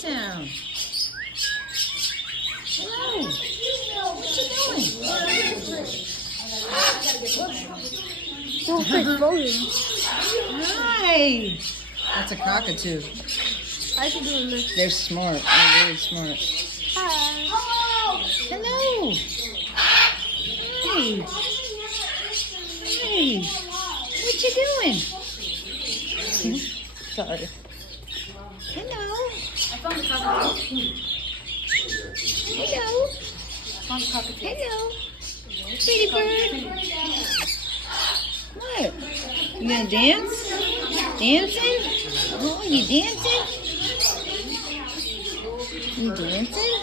sound? Hello. What you doing? Don't say floating. Hi. That's a cockatoo. I can do this. They're smart. They're very smart. Hi. Hello. Hey. Hey. What you doing? Sorry. Hello. I found the cockatoo. Hello. I found the cockatoo. Hello. Pretty bird. What? You gonna dance? Dancing? Oh, you dancing? You dancing?